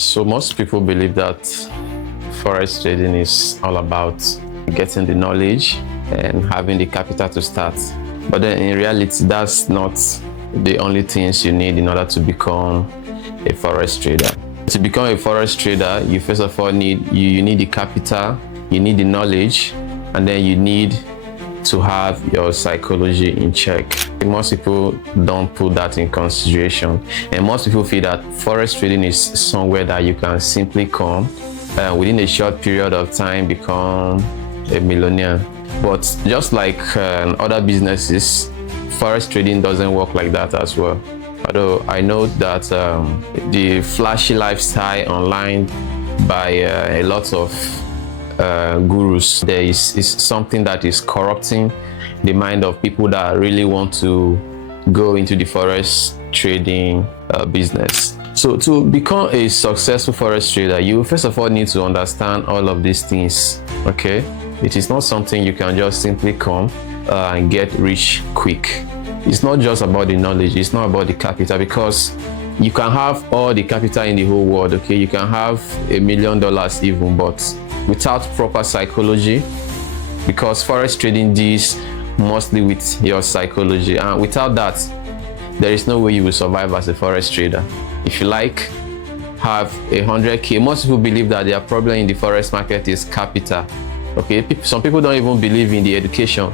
So most people believe that Forex trading is all about getting the knowledge and having the capital to start. But then in reality, that's not the only things you need in order to become a Forex trader. To become a Forex trader, you first of all need the capital, you need the knowledge, and then you need to have your psychology in check. Most people don't put that in consideration, and most people feel that Forex trading is somewhere that you can simply come within a short period of time become a millionaire. But just like other businesses, Forex trading doesn't work like that as well. Although I know that the flashy lifestyle online by a lot of gurus, there is something that is corrupting the mind of people that really want to go into the Forex trading business. So to become a successful Forex trader, you first of all need to understand all of these things. Okay, it is not something you can just simply come and get rich quick. It's not just about the knowledge, it's not about the capital, because you can have all the capital in the whole world. Okay, you can have $1 million even, but without proper psychology, because Forex trading deals mostly with your psychology, and without that, there is no way you will survive as a Forex trader. If you like have 100K, most people believe that their problem in the Forex market is capital. Okay, some people don't even believe in the education.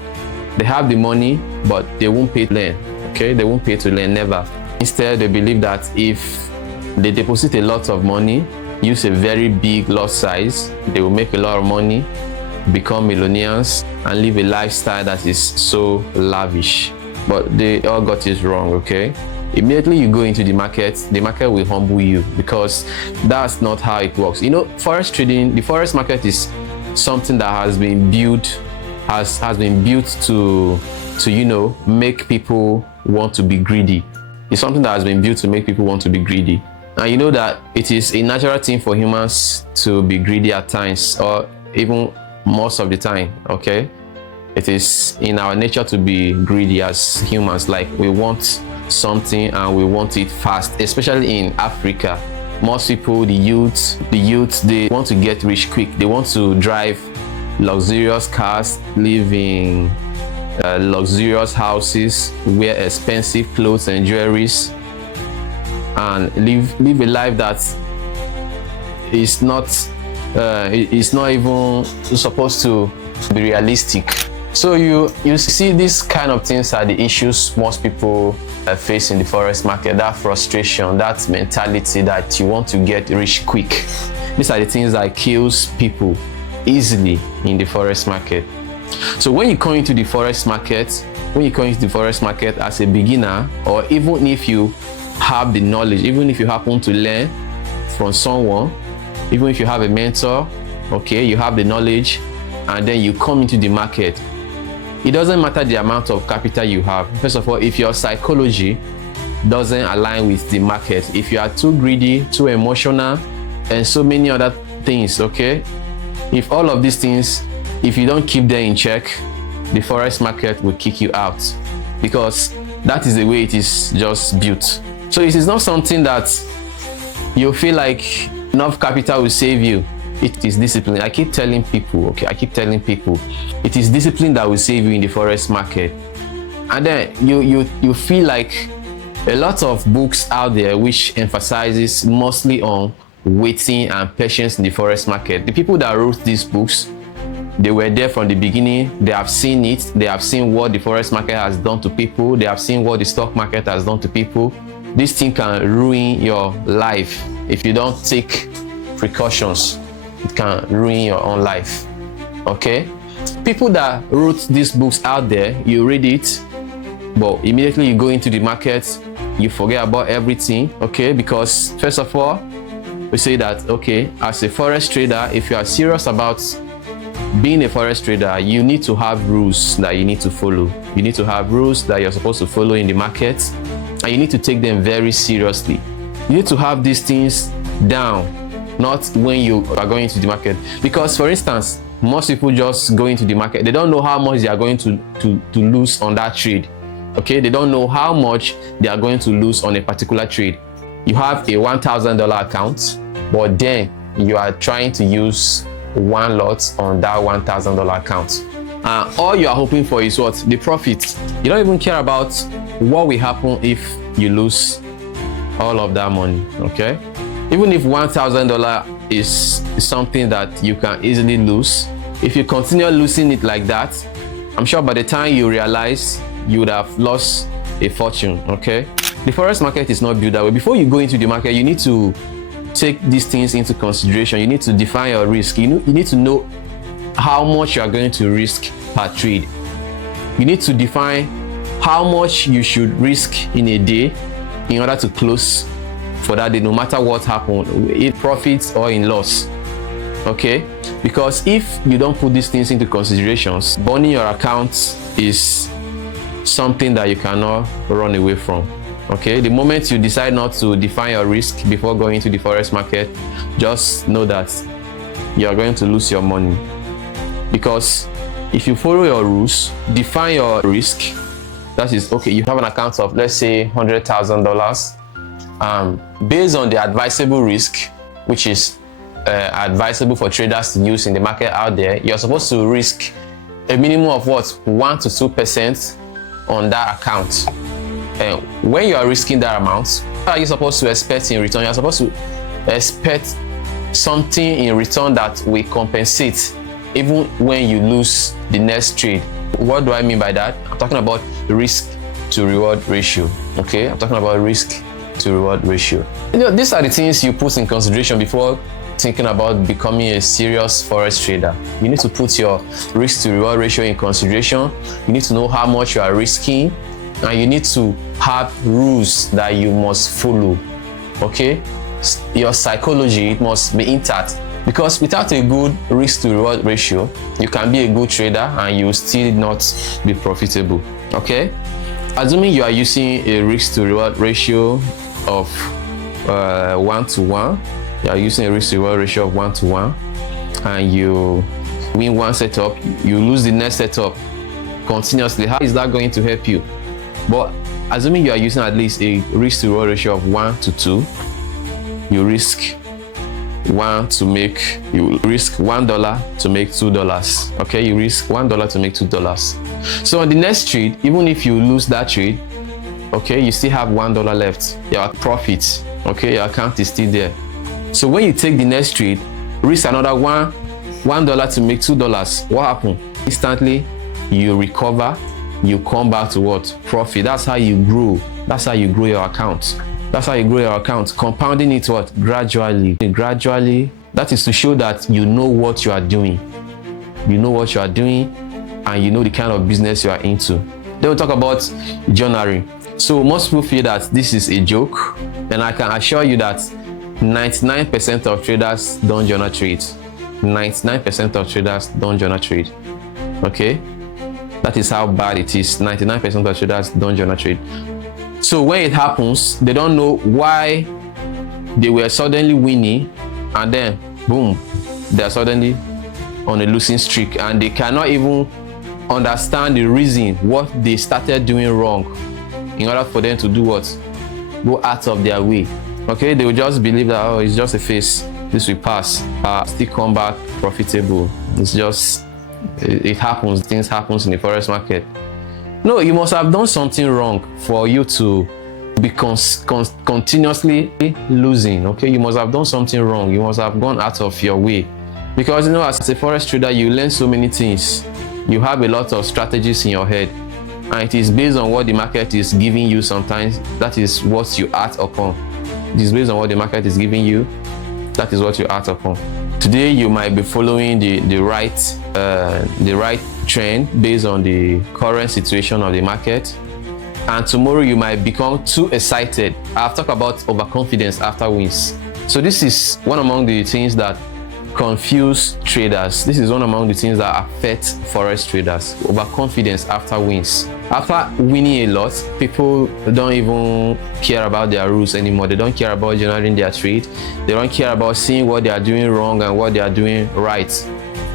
They have the money, but they won't pay to learn. Okay, they won't pay to learn, never. Instead, they believe that if they deposit a lot of money, use a very big lot size, they will make a lot of money, become millionaires, and live a lifestyle that is so lavish. But they all got it wrong. Okay, immediately you go into the market will humble you, because that's not how it works. You know, Forex trading, the Forex market is something that has been built to make people want to be greedy. It's something that has been built to make people want to be greedy. And you know that it is a natural thing for humans to be greedy at times, or even most of the time. Okay, it is in our nature to be greedy as humans. Like, we want something and we want it fast, especially in Africa. Most people, the youth, they want to get rich quick. They want to drive luxurious cars, live in luxurious houses, wear expensive clothes and jewelries, and live a life that is not even supposed to be realistic. So you see, these kind of things are the issues most people face in the Forex market. That frustration, that mentality that you want to get rich quick. These are the things that kills people easily in the Forex market. So when you come into the Forex market as a beginner, or even if you have the knowledge, even if you happen to learn from someone, even if you have a mentor, okay, you have the knowledge, and then you come into the market, it doesn't matter the amount of capital you have. First of all, if your psychology doesn't align with the market, if you are too greedy, too emotional, and so many other things, okay, if all of these things, if you don't keep them in check, the Forex market will kick you out, because that is the way it is just built. So it is not something that you feel like enough capital will save you. It is discipline. I keep telling people, it is discipline that will save you in the Forex market. And then you feel like a lot of books out there which emphasizes mostly on waiting and patience in the Forex market. The people that wrote these books, they were there from the beginning. They have seen it. They have seen what the Forex market has done to people. They have seen what the stock market has done to people. This thing can ruin your life if you don't take precautions. It can ruin your own life. Okay, people that wrote these books out there, you read it, but immediately you go into the market, you forget about everything. Okay, because first of all, we say that, okay, as a Forex trader, if you are serious about being a Forex trader, you need to have rules that you need to follow. You need to have rules that you're supposed to follow in the market, and you need to take them very seriously. You need to have these things down, not when you are going to the market. Because, for instance, most people just go into the market, they don't know how much they are going to lose on that trade. Okay, they don't know how much they are going to lose on a particular trade. You have a $1,000 account, but then you are trying to use one lot on that $1,000 account. All you are hoping for is what? The profit. You don't even care about what will happen if you lose all of that money, okay? Even if $1,000 is something that you can easily lose, if you continue losing it like that, I'm sure by the time you realize, you would have lost a fortune, okay? The forex market is not built that way. Before you go into the market, you need to take these things into consideration. You need to define your risk. You need to know how much you are going to risk per trade. You need to define how much you should risk in a day in order to close for that day, no matter what happened, in profits or in loss. Okay, because if you don't put these things into considerations, burning your account is something that you cannot run away from. Okay, the moment you decide not to define your risk before going into the forex market, just know that you are going to lose your money. Because if you follow your rules, define your risk, that is, okay, you have an account of, let's say, $100,000, based on the advisable risk, which is advisable for traders to use in the market out there, you're supposed to risk a minimum of what? 1 to 2% on that account. When you are risking that amount, what are you supposed to expect in return? You're supposed to expect something in return that will compensate even when you lose the next trade. What do I mean by that? I'm talking about risk to reward ratio. Okay, I'm talking about risk to reward ratio. You know, these are the things you put in consideration before thinking about becoming a serious forex trader. You need to put your risk to reward ratio in consideration. You need to know how much you are risking, and you need to have rules that you must follow. Okay, your psychology, it must be intact, because without a good risk to reward ratio, you can be a good trader and you will still not be profitable. Okay, assuming you are using a risk to reward ratio of 1 to 1, you are using a risk to reward ratio of 1 to 1, and you win one setup, you lose the next setup continuously. How is that going to help you? But assuming you are using at least a risk to reward ratio of 1 to 2, you risk $1 to make $2. Okay, you risk $1 to make $2. So on the next trade, even if you lose that trade, okay, you still have $1 left. Your profit, okay, your account is still there. So when you take the next trade, risk another $1 to make $2. What happened? Instantly, you recover. You come back to what? Profit. That's how you grow. That's how you grow your account. That's how you grow your account. Compounding it what? Gradually. Gradually. That is to show that you know what you are doing. You know what you are doing, and you know the kind of business you are into. Then we'll talk about journaling. So most people feel that this is a joke, and I can assure you that 99% of traders don't journal trade. 99% of traders don't journal trade. Okay? That is how bad it is. 99% of traders don't journal trade. So when it happens, they don't know why they were suddenly winning, and then boom, they are suddenly on a losing streak, and they cannot even understand the reason what they started doing wrong in order for them to do what? Go out of their way. Okay, they will just believe that, oh, it's just a phase, this will pass, still come back profitable. It's just, it happens, things happen in the forex market. No, you must have done something wrong for you to be continuously losing. Okay, you must have done something wrong. You must have gone out of your way, because you know, as a forex trader, you learn so many things. You have a lot of strategies in your head, and it is based on what the market is giving you. Sometimes that is what you act upon. It is based on what the market is giving you. That is what you act upon. Today you might be following the right trend based on the current situation of the market, and tomorrow you might become too excited. I've talked about overconfidence after wins. So this is one among the things that confuse traders. This is one among the things that affect forex traders. Overconfidence after wins. After winning a lot, people don't even care about their rules anymore. They don't care about journaling their trade. They don't care about seeing what they are doing wrong and what they are doing right.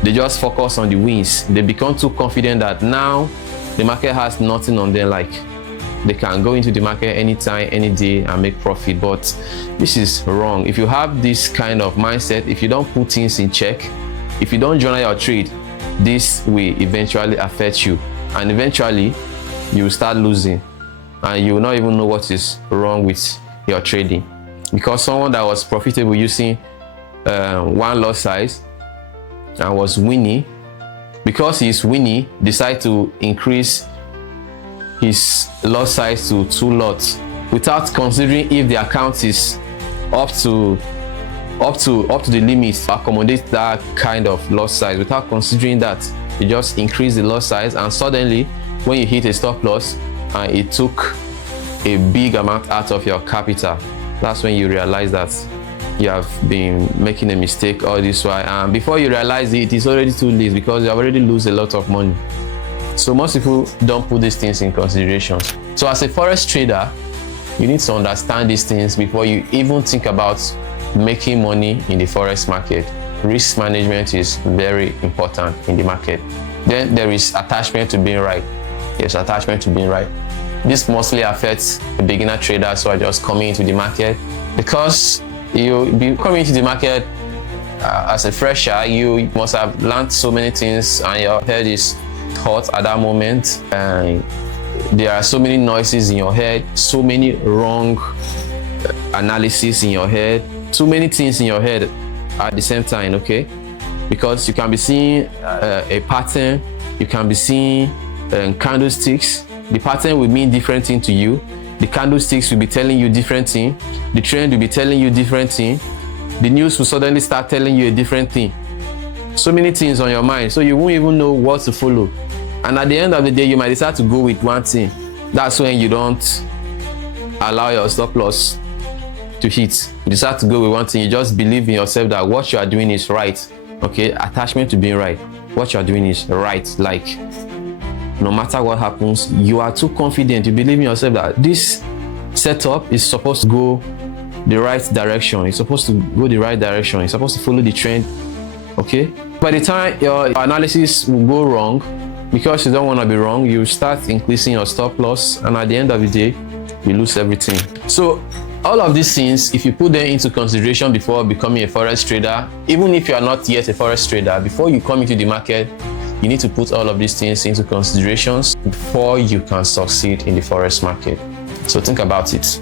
They just focus on the wins. They become too confident that now the market has nothing on them like. They can go into the market anytime, any day and make profit. But this is wrong. If you have this kind of mindset, if you don't put things in check, if you don't journal your trade, this will eventually affect you, and eventually you will start losing, and you will not even know what is wrong with your trading. Because someone that was profitable using one lot size and was winning, because he's winning, decide to increase his lot size to 2 lots without considering if the account is up to the limit to accommodate that kind of lot size. Without considering that, you just increase the lot size, and suddenly when you hit a stop loss and it took a big amount out of your capital, that's when you realize that you have been making a mistake all this while, and before you realize it is already too late, because you have already lose a lot of money. So most people don't put these things in consideration. So as a forex trader, you need to understand these things before you even think about making money in the forex market. Risk management is very important in the market. Then there is attachment to being right. Yes, attachment to being right. This mostly affects the beginner traders who are just coming into the market, because you be coming into the market as a fresher, you must have learned so many things and your head is hot at that moment, and there are so many noises in your head, so many wrong analysis in your head, too many things in your head at the same time, okay? Because you can be seeing a pattern, you can be seeing candlesticks. The pattern will mean different thing to you. The candlesticks will be telling you different thing. The trend will be telling you different thing. The news will suddenly start telling you a different thing. So many things on your mind, so you won't even know what to follow. And at the end of the day, you might decide to go with one thing. That's when you don't allow your stop loss to hit. You decide to go with one thing. You just believe in yourself that what you are doing is right. Okay, attachment to being right. What you are doing is right. Like, no matter what happens, you are too confident. You believe in yourself that this setup is supposed to go the right direction. It's supposed to go the right direction. It's supposed to follow the trend. Okay, by the time your analysis will go wrong, because you don't want to be wrong, you start increasing your stop loss, and at the end of the day, you lose everything. So all of these things, if you put them into consideration before becoming a forex trader, even if you are not yet a forex trader, before you come into the market, you need to put all of these things into considerations before you can succeed in the forex market. So think about it.